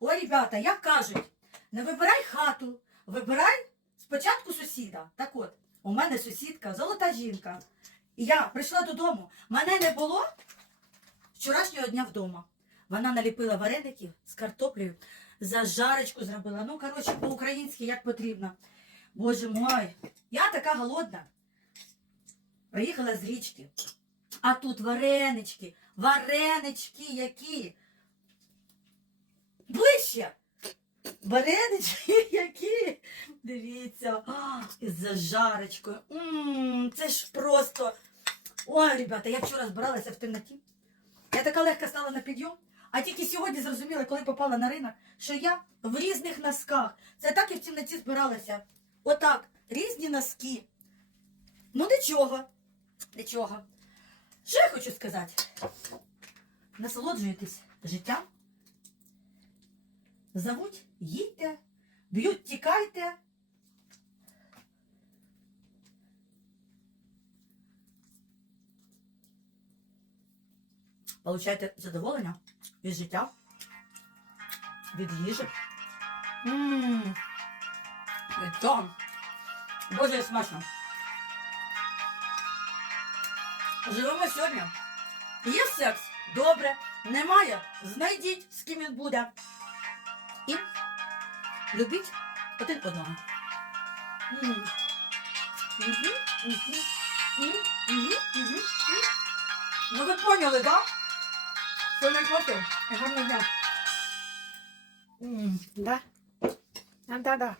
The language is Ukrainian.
Ой, ребята, як кажуть, не вибирай хату, вибирай спочатку сусіда. Так от, у мене сусідка, золота жінка. І я прийшла додому, мене не було вчорашнього дня вдома. Вона наліпила вареників з картоплею, зажарочку зробила. Ну, коротше, по-українськи як потрібно. Боже мой, я така голодна. Приїхала з річки. А тут варенички, варенички які. Ближче. Варенички які. Дивіться, із зажарочкою. М, Це ж просто. Ой, ребята, я вчора збиралася в темноті. Я така легка стала на підйом, а тільки сьогодні зрозуміла, коли попала на ринок, що я в різних носках. Це так і в темноті збиралася. Отак, різні носки. Ну нічого. Нічого. Що я хочу сказати? Насолоджуйтесь життям. Зовуть, їдьте, б'ють, тікайте. Получайте задоволення від життя, від їжі. Ммм. Боже, смачно. Живемо сьогодні. Є секс? Добре. Немає? Знайдіть, з ким він буде. І любіть один одного. Ну ви поняли, так? Що не проти? Гарного дня. Да? А, да, да.